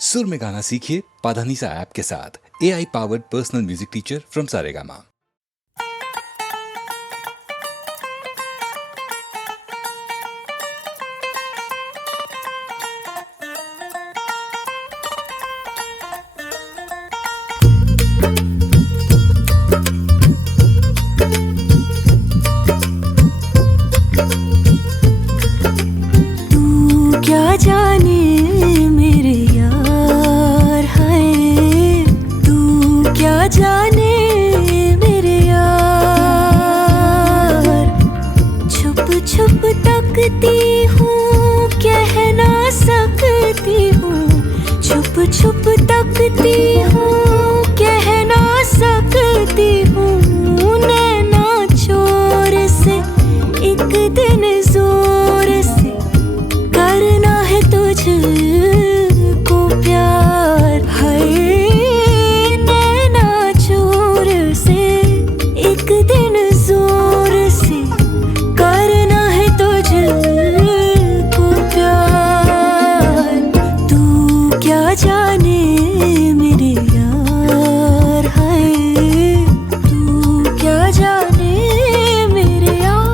सुर में गाना सीखिए पाधानीसा ऐप के साथ। AI powered personal music teacher from Saregama. क्या जाने मेरे यार है, तू क्या जाने मेरे यार। छुप छुप तकती हूँ, कह ना सकती हूँ। छुप छुप तकती हूँ, कह ना सकती हूँ। नैना चोर से एक दिन जोर से करना है तुझको प्यार है। नैना चोर से एक दिन जोर से करना है तुझको प्यार। तू क्या जाने मेरे यार है, तू क्या जाने मेरे यार।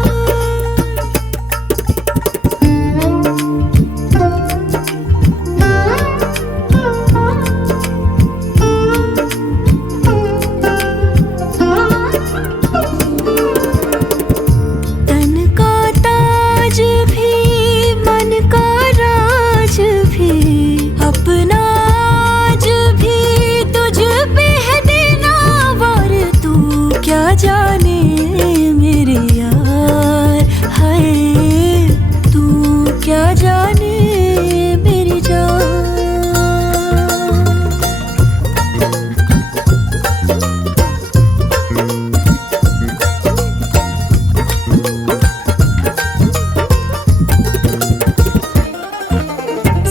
तन का ताज भी मन का राज भी अपना आज भी तुझ पे है देना वार। तू क्या जाने मेरे यार है, तू क्या जाने मेरी जान।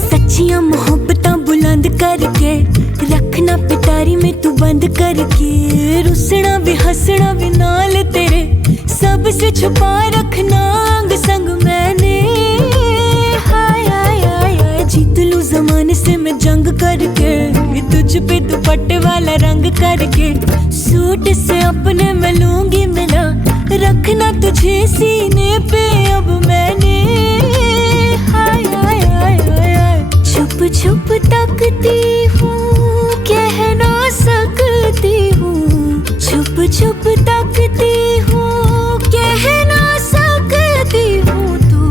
सच्चियां मोहब्बतां बुलंद करके रखना पिटारी में तू बंद करके। रुसना भी हंसना भी नाल तेरे सबसे छुपा रखना अंग संग मैंने। हाय हाय हाय हाय जीत लूं जमाने से मैं जंग करके, तुझ पे दुपट्टे वाला रंग करके। सूट से अपने मैं लूंगी मिला, रखना तुझे सीने पे अब मैंने। हाय हाय हाय हाय हाय छुप छुप तकती हूँ, कह ना सकती हूँ। छुप छुप तकती हूँ, कह ना सकती हूँ। तू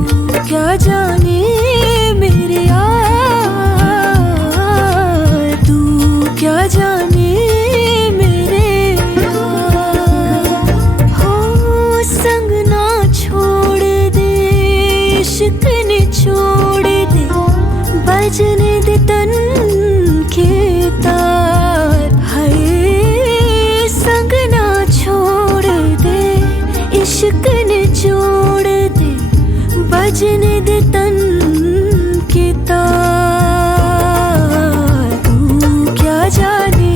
क्या जाने मेरे यार, तू क्या जाने मेरे यार। हो संग ना छोड़ दे, इश्क ने छोड़ दे। बजने दे तन के तार है, संग ना छोड़ दे। इश्क ने छोड़ दे, बजने दे तन के तार। तू क्या जाने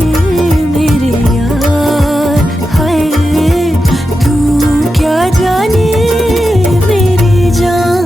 मेरे यार है, तू क्या जाने मेरी जान।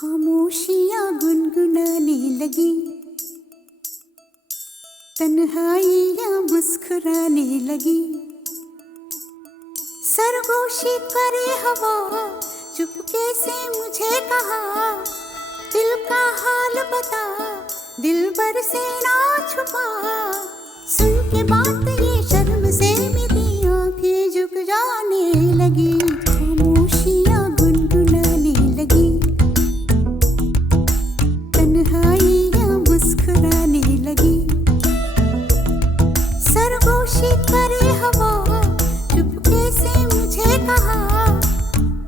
खामोशियाँ गुनगुनाने लगी, तन्हाइयाँ मुस्कुराने लगी। सरगोशी करे हवा, चुपके से मुझे कहा, दिल का हाल बता, दिलबर से ना छुपा। सुन के बात ये शर्म से मेरी आंखें झुक जाने लगी, खामोशियाँ गुनगुनाने लगी, तन्हाइयाँ मुस्कुराने लगी। सरगोशी करे हवा, चुपके से मुझे कहा,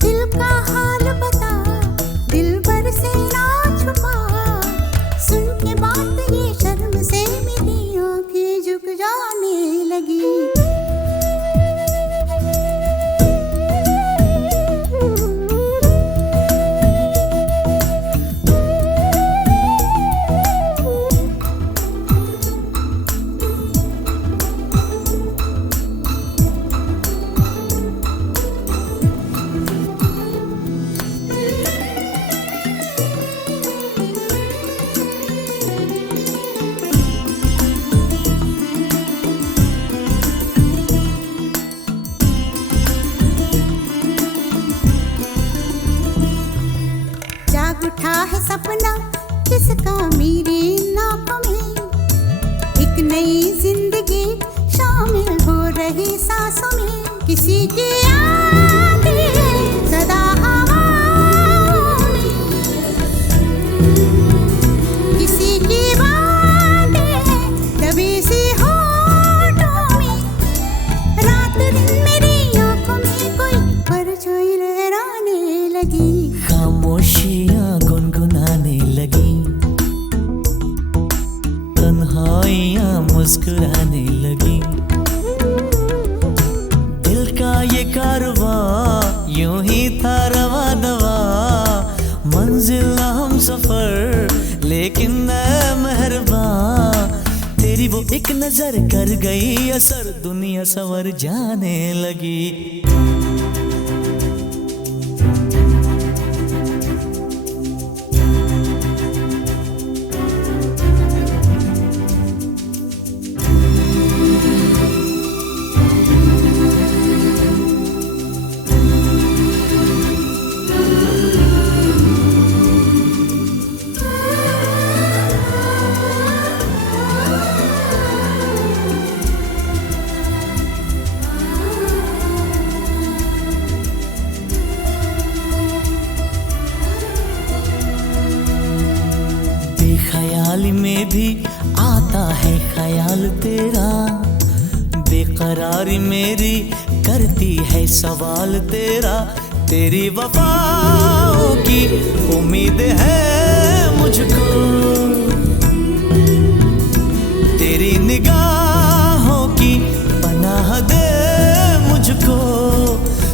दिल का हाल बता, दिलबर से ना छुपा। सुन के बात ये शर्म से मेरी आंखें झुक जाने लगी। उठा है सपना किसका मेरी नाकों में, एक नई जिंदगी शामिल हो रही सांसों में। किसी की याद सदा हवाओं में, किसी की बातें दबी सी होठों में। रात दिन मेरी आंखों में कोई परछाई लहराने लगी, खामोशियाँ गुनगुनाने लगी, तन्हाइयाँ मुस्कुराने लगी। दिल का ये कारवां यूं ही था रवा दवा, मंजिल हम सफर लेकिन मैं मेहरबान। तेरी वो एक नजर कर गई असर, दुनिया संवर जाने लगी। ख्याल में भी आता है ख्याल तेरा, बेकरारी मेरी करती है सवाल तेरा। तेरी वफाओं की उम्मीद है मुझको, तेरी निगाहों की पनाह दे मुझको।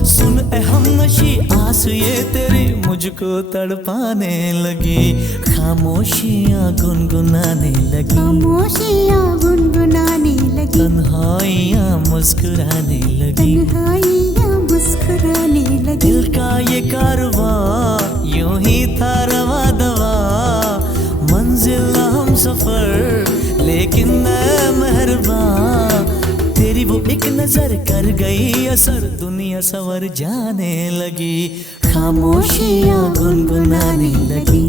सुन ए हमनशी आस ये तेरी मुझको तड़पाने लगी, खामोशियाँ गुनगुनाने लगी, खामोशियाँ गुनगुनाने लगी, तन्हाइयाँ मुस्कुराने लगी, तन्हाइयाँ मुस्कुराने लगी। दिल का ये कारवां यूं ही था रवा दवा, मंजिल हम सफर लेकिन मैं मेहरबान। तेरी वो एक नजर कर गई असर, दुनिया संवर जाने लगी, खामोशियाँ गुनगुनाने लगी,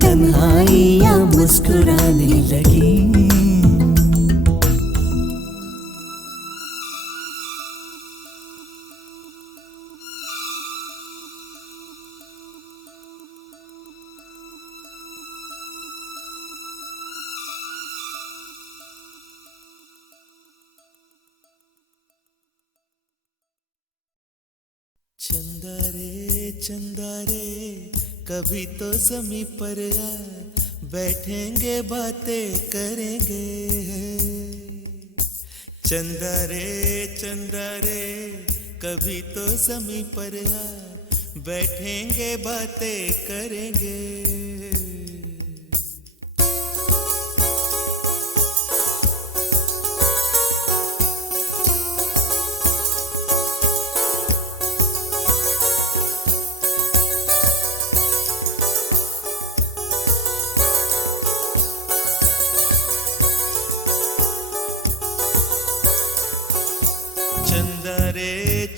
तन्हाइयाँ मुस्कुराने लगी। चंदा रे कभी तो ज़मीं पर आ, बैठेंगे बातें करेंगे। चंदा रे कभी तो ज़मीं पर आ, बैठेंगे बातें करेंगे।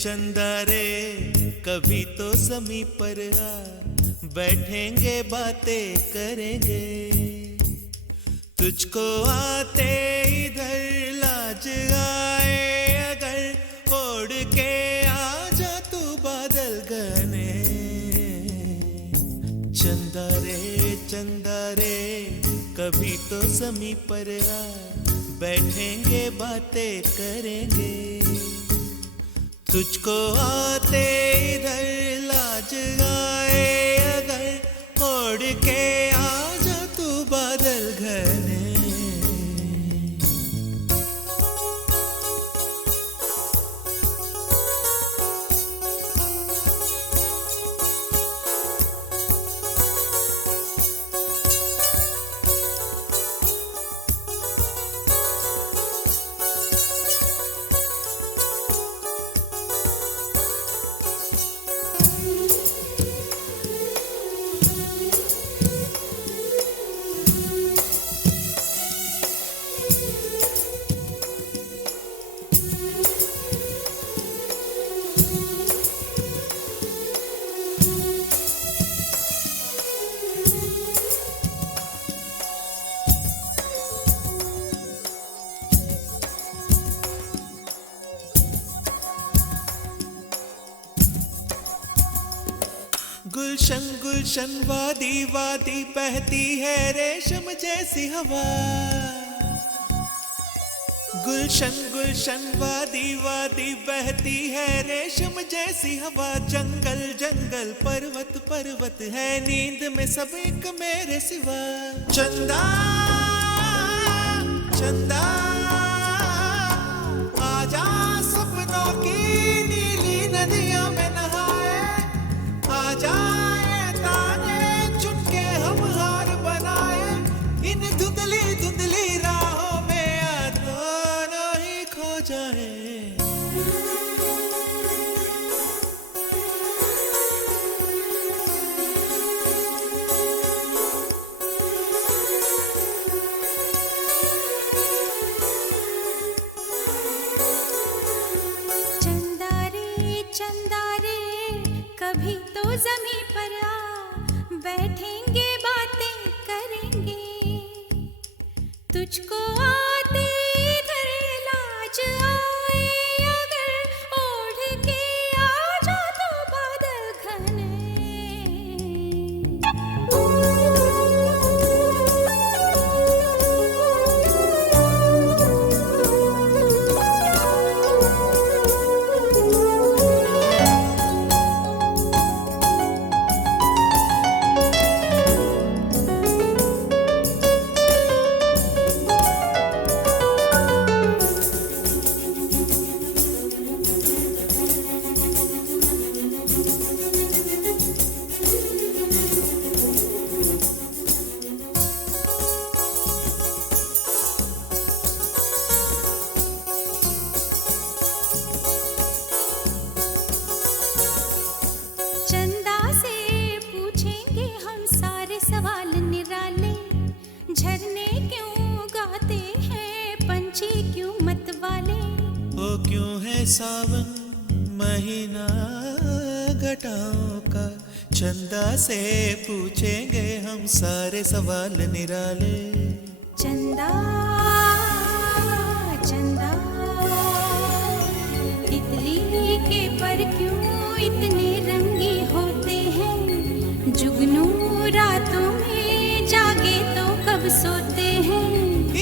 चंदा रे कभी तो ज़मीं पर आ, बैठेंगे बातें करेंगे। तुझको आते इधर लाज आए अगर, ओढ़ के आजा तू बादल घने। चंदा रे कभी तो ज़मीं पर आ, बैठेंगे बातें करेंगे। तुझको आते इधर लाज आए अगर, ओढ़ के आजा तू बादल घने। गुलशन गुलशन वादी वादी बहती है रेशम जैसी हवा। गुलशन गुलशन वादी वादी बहती है रेशम जैसी हवा। जंगल जंगल पर्वत पर्वत है नींद में सब एक मेरे सिवा। चंदा चंदा आजा सपनों की नीली नदियों में नहाए। आजा ये ताने चुन के हम हार बनाए। इन धुंधली धुंधली राहों में आ दोनों ही खो जाए। चंदा रे कभी तो ज़मीं पर आ, बैठेंगे बातें करेंगे। तुझको आते इधर लाज आए अगर, ओढ़ के आजा तो बादल घने। चंदा से पूछेंगे हम सारे सवाल निराले। झरने क्यों गाते हैं पंछी क्यों मतवाले। वो क्यों है सावन महीना घटाओं का। चंदा से पूछेंगे हम सारे सवाल निराले। चंदा चंदा तितली के पर क्यों इतने रंगी होते हैं। जुगनू रातों में जागे तो कब सोते हैं।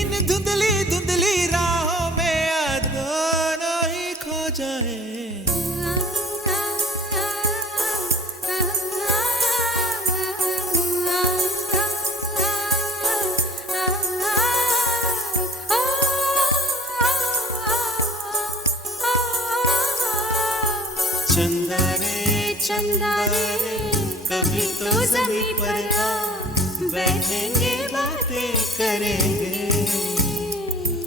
इन धुंधली धुंधली राहों में आ दोनों ही खो जाए। चंदा रे कभी तो ज़मीं पर आ, बैठेंगे बातें करेंगे।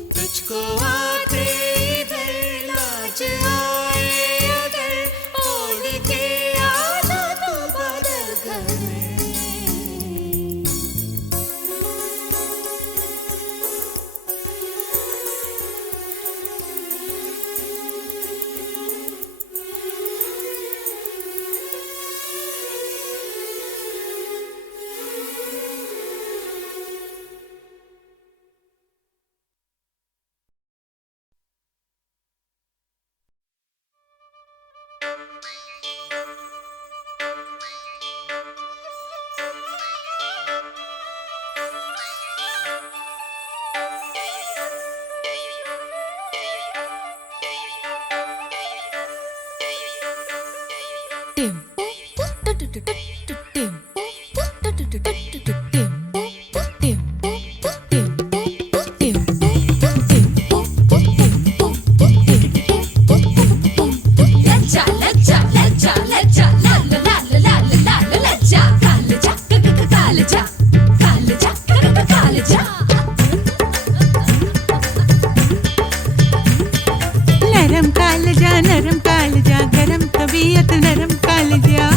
तुझको आते इधर लाज आए अगर, ओढ़ के आजा तू बादल घने। नरम कालजा गरम तबीयत नरम कालजा।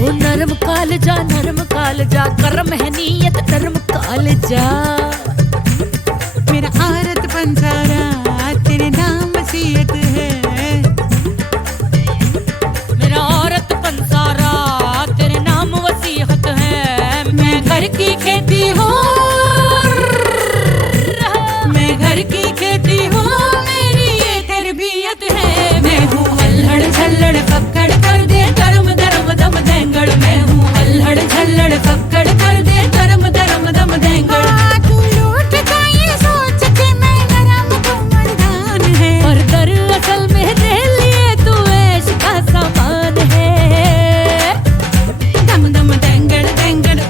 ओ नरम कालजा गरम है नीयत नरम कालजा। मेरा औरत पंसारा तेरे नाम वसीयत है। मेरा औरत पंसारा तेरे नाम वसीयत है। मैं घर की खेती हूँ, मैं घर की खेती हूँ, मेरी ये तरबियत है। मैं हूँ अल्हड़ झल्लड़ फक्कड़ कर दे धर्म धर्म दम देंगड़। मैं हूँ अल्हड़ झल्लड़ फक्कड़ कर दे धर्म धर्म दम देंगड़। तू लूटता ये सोच के मैं नरम तू मर्दान है। पर दरअसल मेरे लिए तू ऐश का सामान है। दम दम देंगड़ देंगड़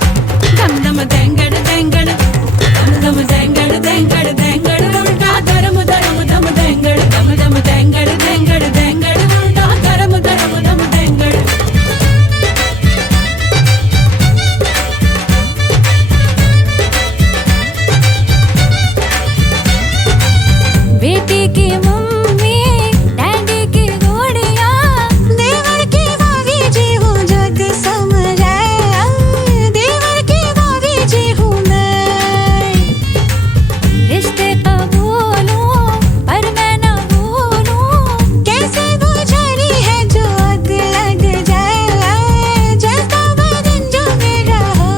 दम दम देंगड़ देंगड़ दम दम देंगड़ देंगड़ देंगड़ उल्टा धर्म धर्म दम देंगड़। दम दम देंगड़ देंगड़ देंगड़ उल्टा धर्म धर्म दम देंगड़। बेटी की मम्मी डैडी की घोड़िया, देवर की भाभी जी हूँ जग समझाया। देवर की भाभी जी हूँ मैं। रिश्ते का बोलूं पर मैं न भूलूं। कैसे वो झड़ी है जो अग लग जाए, जलता बदन जो मेरा हो।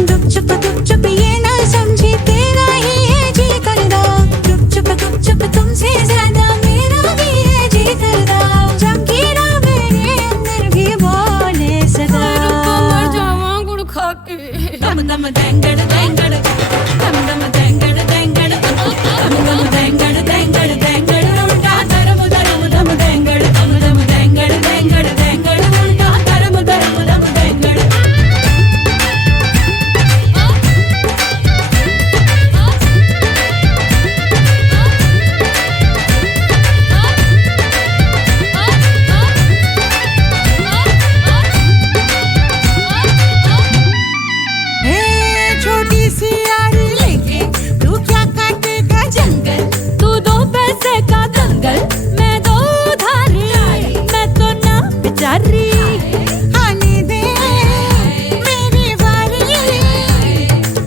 गुप चुप ये ना समझी तेरा ही है जी करदा। गुप चुप तुमसे ज्यादा मेरा भी है जी करदा। जंगीरा मेरे अंदर भी बोले सदा। मर जावां गुड़ खा के। दम दम देंगड़ देंगड़ दम दम देंगड़ देंगड़ दम दम देंगड़ देंगड़ देंगड़ उल्टा धर्म धर्म दम देंगड़। दम दम देंगड़ देंगड़ देंगड़ उल्टा धर्म धर्म दम देंगड़। छोटी सी यारी लेके तू क्या काटेगा जंगल। तू दो पैसे का दंगल, मैं दो धारी, मैं तो ना बेचारी। आने दे मेरी बारी।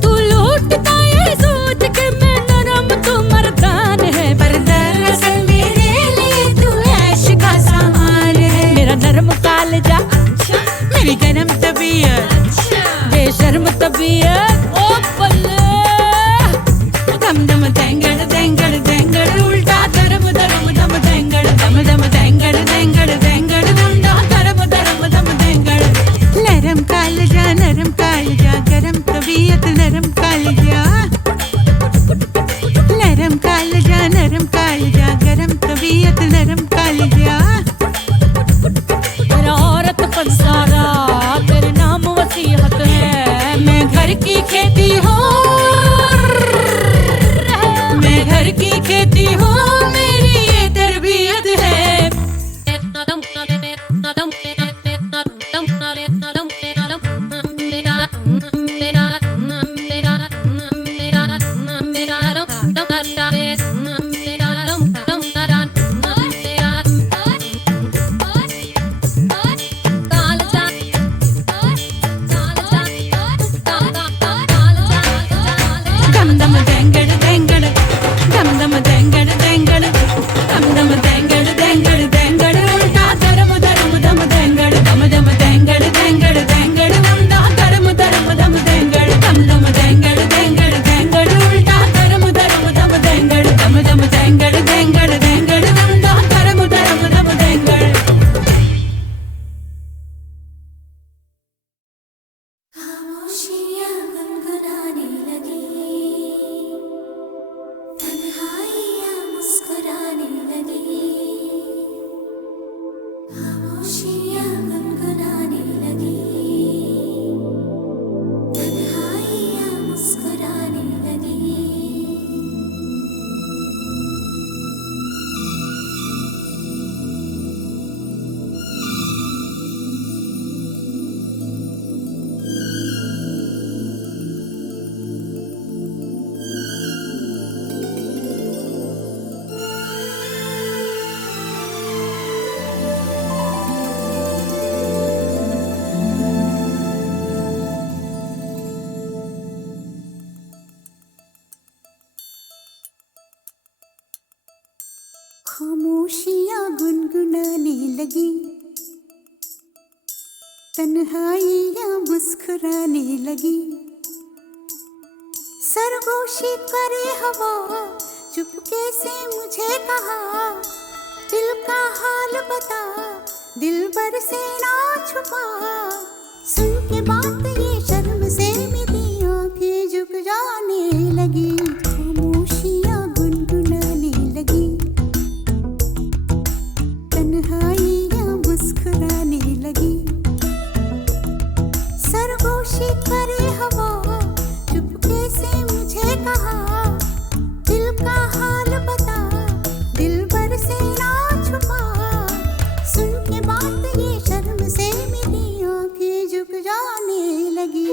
तू लूटता ये सोच के मैं नरम तू मर्दान है। पर दरअसल मेरे लिए तू ऐश का सामान है। मेरा नरम कालजा मेरी गरम तबीयत बेशर्म तबीयत ओ बल्ले। दम दम देंगड़ देंगड़ देंगड़ उल्टा धर्म धर्म दम देंगड़। दम दम देंगड़ देंगड़ देंगड़ उल्टा धर्म धर्म दम देंगड़। नरम कालजा गरम तबीयत नरम कालजा। नरम कालजा गरम तबीयत नरम कालजा। मेरा औरत पंसारा तेरे नाम वसीयत है। मैं घर की खेती हूँ, तन्हाइयाँ मुस्कुराने लगी, सरगोशी करे हवा, चुपके से मुझे कहा, दिल का हाल बता, दिल भर से ना छुपा। सुन के बात ये शर्म से मेरी आंखें झुक जाने लगी, खामोशियाँ गुनगुनाने लगी, तन्हाइयाँ मुस्कुराने लगी, सरगोशी करे हवा, चुपके से मुझे कहा, दिल का हाल बता, दिल भर से ना छुपा। सुन के बात ये शर्म से मेरी आंखें झुक जाने लगी।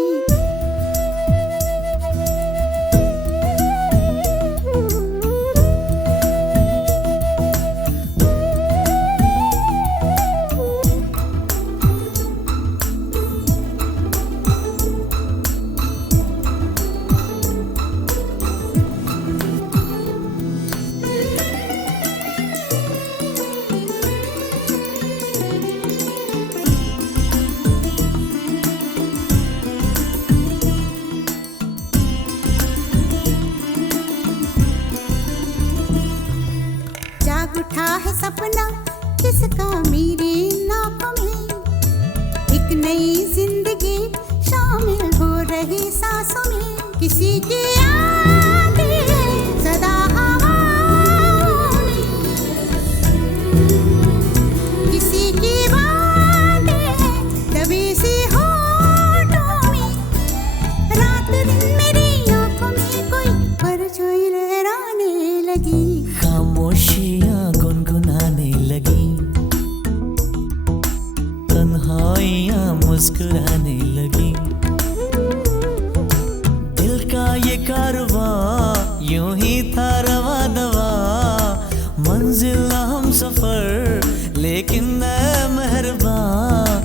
उठा है सपना किसका मेरे नाकों में, एक नई जिंदगी शामिल हो रही सांसों में, किसी की यादें सदा हवाओं में, किसी की बातें दबी सी होठों में, रात दिन मेरी आंखों में कोई परछाई लहराने लगी, खामोशियाँ गुनगुनाने लगी, तन्हाइयाँ मुस्कुराने लगी, दिल का ये कारवां यूं ही था रवा दवा, मंजिल हम सफर लेकिन ऐ मेहरबान,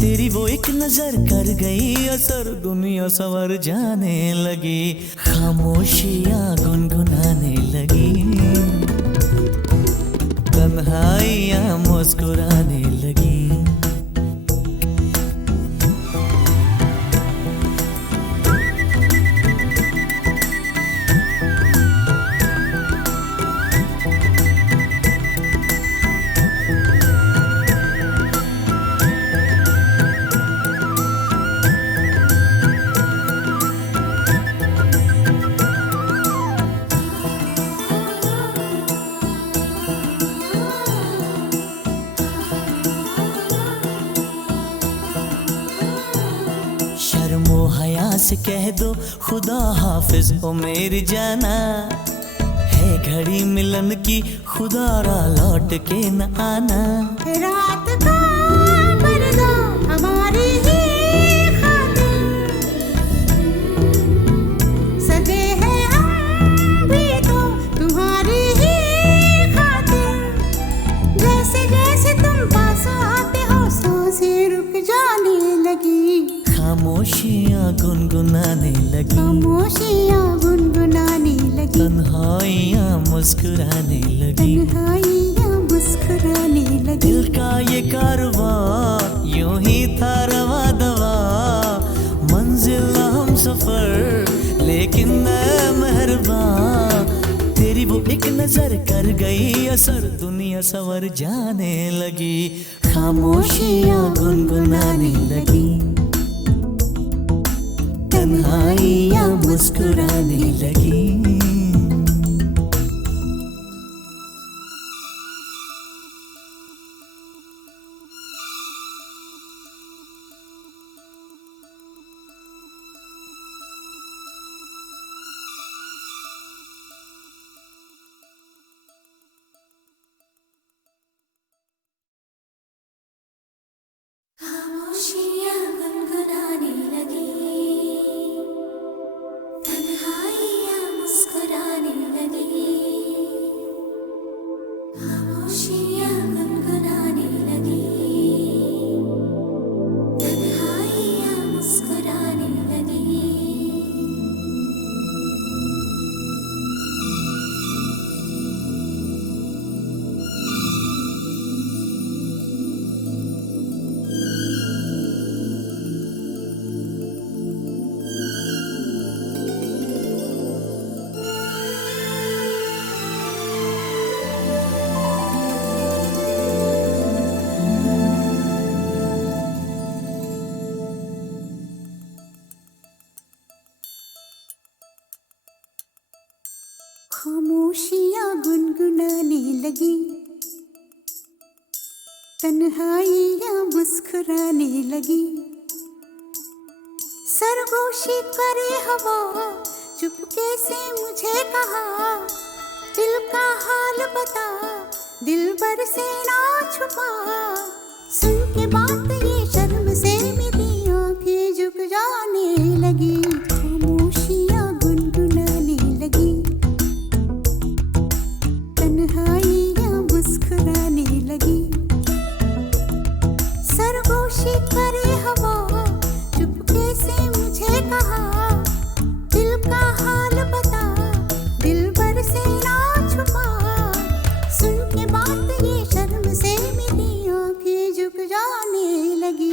तेरी वो एक नजर कर गई असर, दुनिया संवर जाने लगी, खामोशियाँ गुनगुनाने लगी, तन्हाइयाँ मुस्कुराने लगी। शर्मो हया से कह दो खुदा हाफिज ओ मेरी जाना, है घड़ी मिलन की खुदा रा लौट के न आना, रात का पर्दा हमारी ही खातिर, सजे हैं हम भी तो तुम्हारी ही खातिर, जैसे जैसे तुम पास आते हो सांसें रुक जाने लगी, खामोशियाँ गुनगुनाने लगी, खामोशियाँ गुनगुनाने लगी, तन्हाइयाँ मुस्कुराने लगी, तन्हाइयाँ मुस्कुराने लगी, दिल का ये कारवां यूं ही था रवा दवा, मंजिल हम सफर लेकिन ऐ मेहरबान, तेरी वो एक नजर कर गई असर, दुनिया संवर जाने लगी, खामोशियाँ गुनगुनाने लगी, तन्हाइयाँ मुस्कुराने लगी। खामोशियाँ गुनगुनाने लगी, तन्हाइयाँ मुस्कुराने लगी, खामोशियाँ गुनगुनाने लगी, तन्हाइयाँ मुस्कुराने लगी। तन्हाइयाँ मुस्कुराने लगी, सरगोशी करे हवा, चुपके से मुझे कहा, दिल का हाल बता, दिल भर से ना छुपा। सुन के बात ये शर्म से मेरी आंखें झुक जाने लगी, खामोशियाँ गुनगुनाने लगी, तन्हाइयाँ मुस्कुराने लगी, सरगोशी करे हवा, चुपके से मुझे कहा, दिल का हाल बता, दिल भर से ना छुपा। सुन के बात ये शर्म से मेरी आंखें झुक जाने लगी।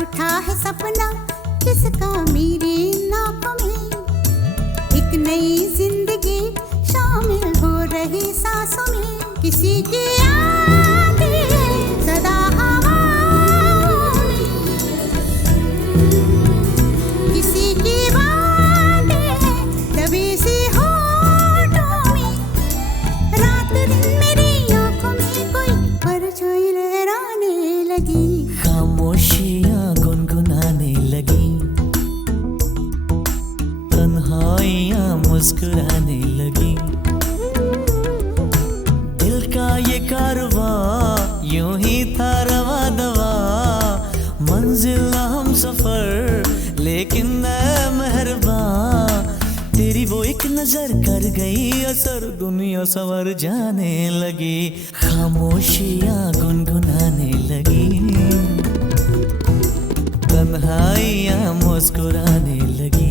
उठा है सपना किसका मेरी नाकों में, एक नई जिंदगी शामिल हो रही सांसों में, किसी की आती है सदा हवाओं में, किसी की बातें हैं दबी सी होठों में, रात दिन मेरी आंखों में कोई परछाई लहराने लगी, खामोशियाँ गुनगुनाने लगी, तन्हाइयाँ मुस्कुराने लगी, दिल का ये कारवां यूं ही था रवा दवा, मंजिल हम सफर लेकिन मैं मेहरबान, तेरी वो एक नजर कर गई असर, दुनिया संवर जाने लगी, खामोशियाँ गुनगुनाने लगी, तन्हाइयाँ मुस्कुराने लगी।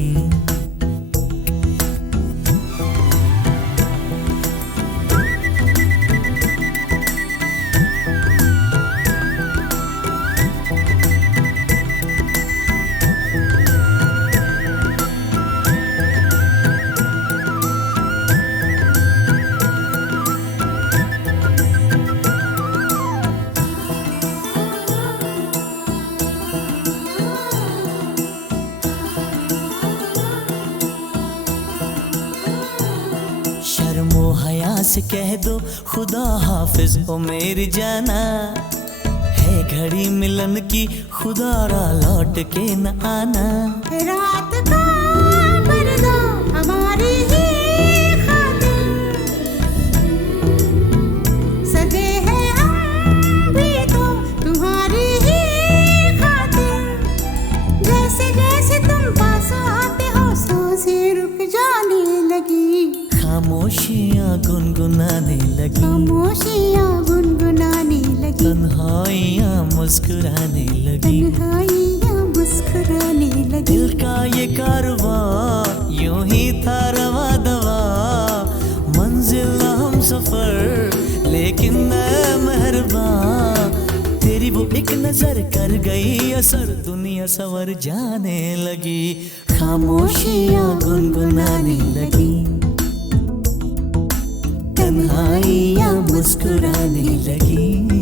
शर्मो हया से कह दो खुदा हाफिज ओ मेरी जाना, है घड़ी मिलन की खुदा रा लौट के न आना, रात का पर्दा हमारी ही खातिर, सजे हैं हम भी तो तुम्हारी ही खातिर, जैसे जैसे तुम पास आते हो सांसें रुक जाने लगी, खामोशियाँ गुनगुनाने लगी, खामोशियाँ गुनगुनाने लगी, तन्हाइयाँ मुस्कुराने लगी, तन्हाइयाँ मुस्कुराने लगी, दिल का ये कारवां यूं ही था रवा दवा, मंजिल हम सफर लेकिन मैं मेहरबान, तेरी वो एक नजर कर गई असर, दुनिया संवर जाने लगी, खामोशियाँ गुनगुनाने लगी, तन्हाइयाँ मुस्कुराने लगी।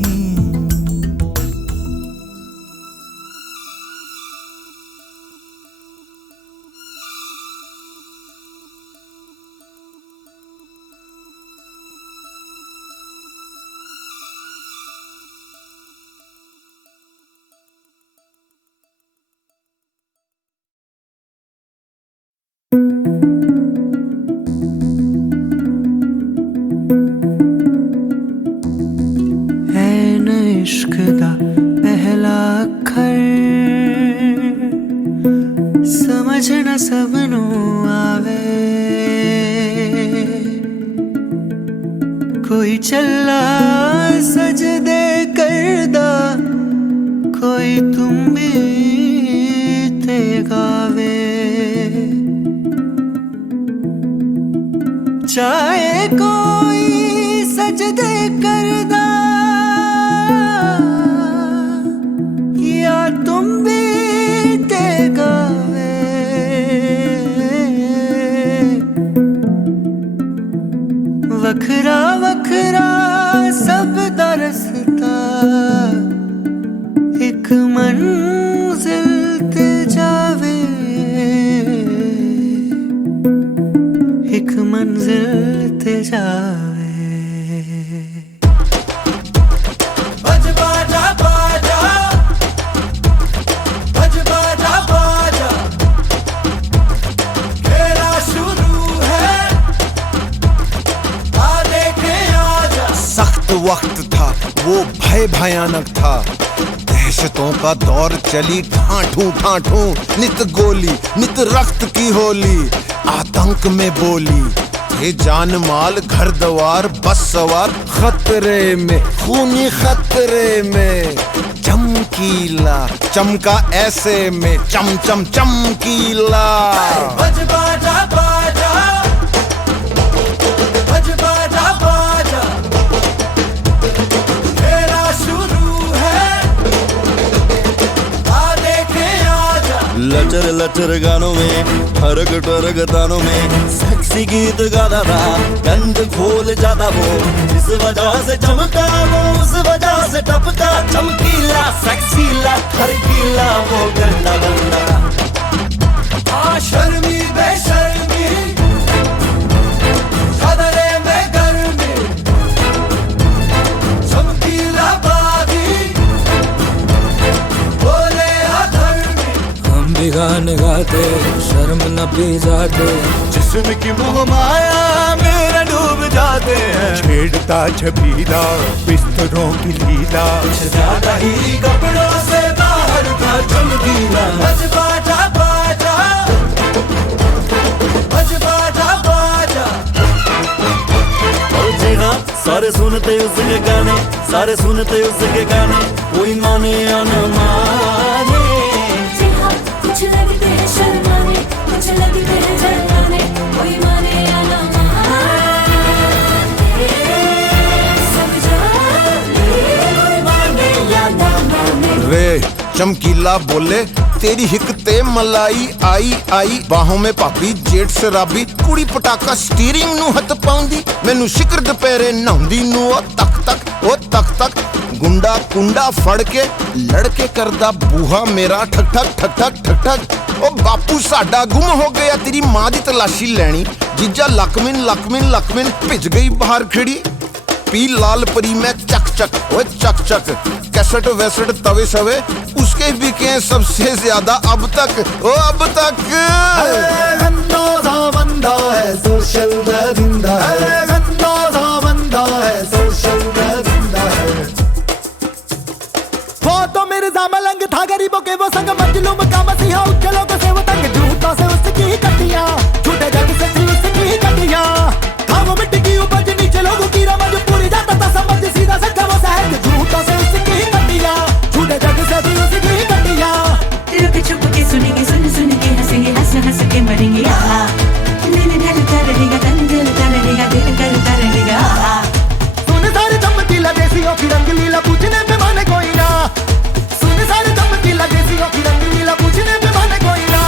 इश्क दा पहला अखर समझ न सबनू आवे, कोई चला सजदे करदा, कोई तुम भी ते गावे, चाहे कोई सजदे करदा या तुम भी ते गावे, वखरा वखरा सब दा रस्ता एक मंजिल ते जावे, एक मंजिल ते जावे। बज बाजा बाजा, बज बाजा बाजा, खेला शुरू है, आ देखे आजा। सख्त वक्त था वो, भय भयानक था, दहशतों का दौर चली ठाठू ठाठू, नित गोली नित रक्त की होली, आतंक में बोली थे जान माल घर द्वार बस सवार, खतरे में खूनी खतरे में, चमकीला चमका ऐसे में, चम चम चमकीला। बज बाजा बाजा, बज बाजा बाजा, खेला शुरू है, आ देखे आजा। लचर लचर गानों में, ठरक ठरक तानों में, सेक्सी गीत गाता था, गंद खोल जाता वो, जिस वजह से चमका वो उस वजह से टपका, चमकीला सेक्सीला खरकीला वो गंदा गंदा। शर्मी बेशर्मी, खतरे में गर्मी, चमकीला बागी, बोले अधर्मी। हम भी गाने गाते, शर्म न भी जाते, जिस्म की मोह माया मेरा डूब जाते हैं, छेड़ता छबीला बिस्तरों की लीला, ज्यादा ही कपड़ों से बाहर था चमकीला। बज बाजा बाजा, बज बाजा बाजा। और जी हाँ, सारे सुनते उसके गाने, सारे सुनते उसके गाने, कोई माने या न माने। जी हाँ, कुछ लगते हैं शर्माने, कुछ लगते हैं जलाने, कोई माने या ना माने, सब जाने, कोई माने या ना माने। वे चमकीला बोले तेरी हिक ते मलाई आई आई, बाहों में पापी जेठ शराबी, कुड़ी पटाका स्टीयरिंग नू हथ पाउंदी, मैनू शिकर दुपहरे नहाउंदी नू ओ तक तक ओ तक तक, गुंडा कुंडा फड़ के लड़के करदा बूहा मेरा ठक ठक ठक ठक ठक ठक। ओ बापू साडा गुम हो गया, तेरी मां दी तलाशी लैनी, जीजा लकमिन लकमिन लकमिन, भिज गई बाहर खड़ी, पी लाल परी में चक चक ओ चक चक, कैसेट वैसेट तवे सवे उसके बिके हैं सबसे ज्यादा अब तक, ओ अब तक। गंदा सा बंदा है, सोशल दरिंदा है, गंदा सा बंदा है, सोशल दरिंदा है। वो तो मिर्जा मलंग था, गरीबों के वो संग, मजलूम का मसीहा, उच्च लोगों से वो तंग, झूठों से उसकी कटियां, झूठे जग से थी उसकी कटियां, था वो मिट्टी की उपज, नीचे लोगों की रमज, पूरी जाता था समझ, सीधा सच्चा वो सहज, झूठों से उसकी कटियां, झूठे जग से थी उसकी कटियां। रुक छुप के सुनेंगे, सुन सुन के हंसेंगे, हंस हंस के मरेंगे। दिल ढलता रहेगा, तन दिलता रहेगा, दिल करता रहेगा। सुन सारे चमकीला देसियों की रंगलीला, पूछने पे माने कोई ना, सुन सारे चमकीला देसियों की रंगलीला, पूछने पे माने कोई ना।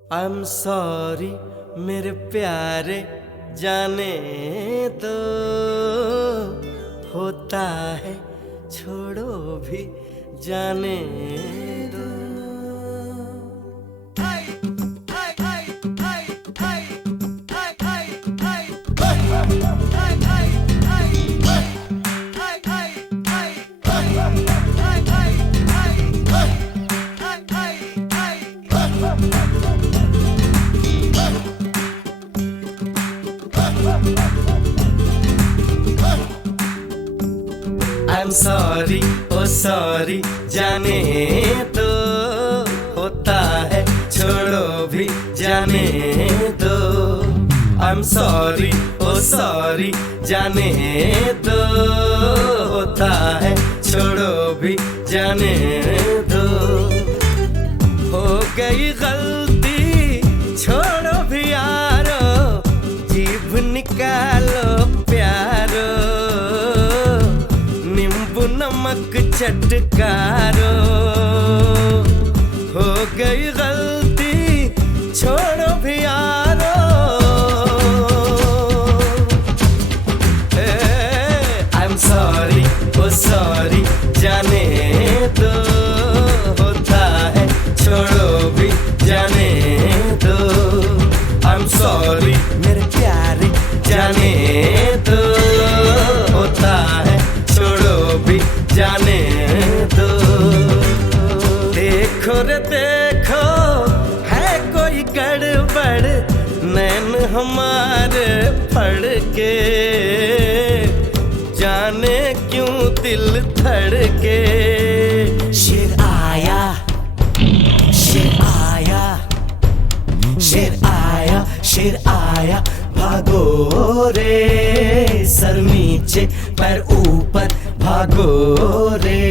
I'm sorry मेरे प्यारे, जाने तो होता है छोड़ो भी जाने दो। I'm sorry, oh sorry, जाने दो, होता है छोड़ो भी जाने दो। I'm sorry, oh sorry, जाने दो, होता है छोड़ो भी जाने दो। हो गई गलती छोड़ो भी यारो, जीभ निकालो प्यारो, नींबू नमक चटकारो। हो गई गलती छोड़ो भी यारो, I'm sorry, oh sorry, जाने दो, होता है छोड़ो भी जाने दो। I'm sorry मेरे प्यारे, जाने दो, होता है छोड़ो भी जाने दो। देखो रे देखो है कोई गड़बड़, नैन हमारे फड़के, जाने क्यों दिल धड़के। शेर आया, शेर आया, शेर आया, शेर आया, भागो रे, सर नीचे पैर ऊपर भागो रे।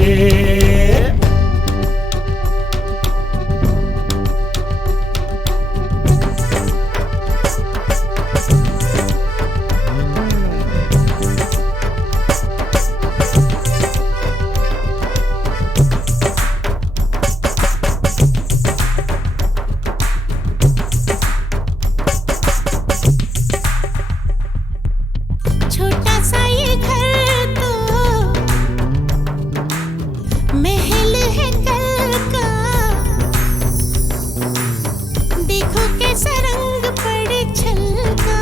छोटा सा ये घर तो महल है कल का, देखो कैसा रंग पड़े छलका,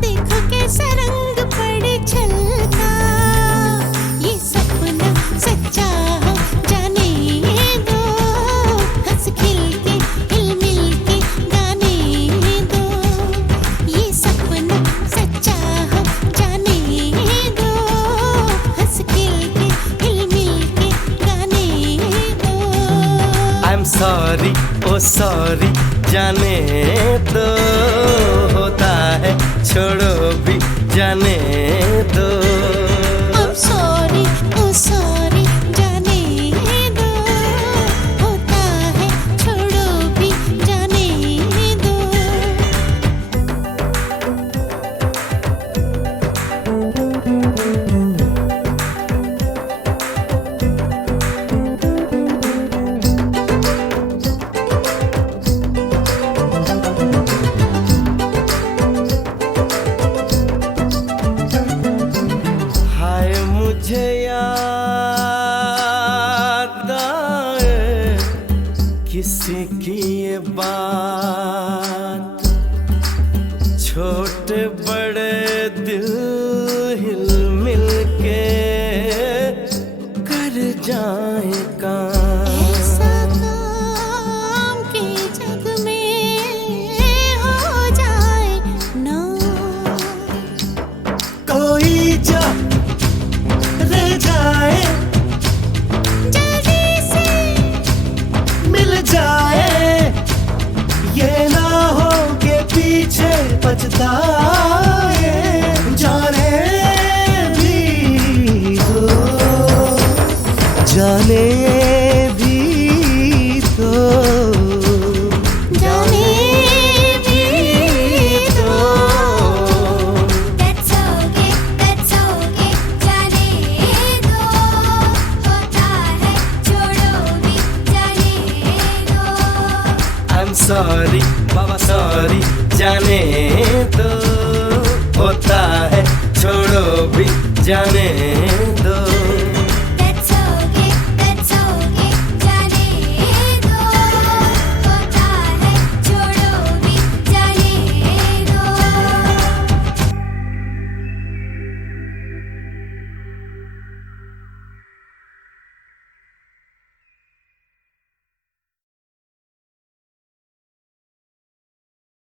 देखो कैसा रंग पड़े छलका। ये सपना सच्चा हो जाने दो, हंस खिल के हिल मिल के गाने दो। ये सपना सच्चा हो जाने दो, हंस खिल के हिल मिल के गाने दो। I'm sorry, oh sorry, जाने दो, होता है छोड़ो भी जाने दो। I'm sorry, oh sorry, जाने दो, होता है छोड़ो भी जाने दो। हाय मुझे याद आए किसी की ये बात, छोटे बड़े दिल हिल मिल के कर जाए काम। ऐसा काम के जग में हो जाए ना, कोई जा रह जाए, जल्दी से मिल जाए, ये ना हो के पीछे पछताए। जाने भी दो, जाने भी दो, जाने भी दो। That's okay, जाने दो, होता है छोड़ो भी जाने दो। I'm sorry, बाबा सॉरी, जाने दो, होता है छोड़ो भी जाने दो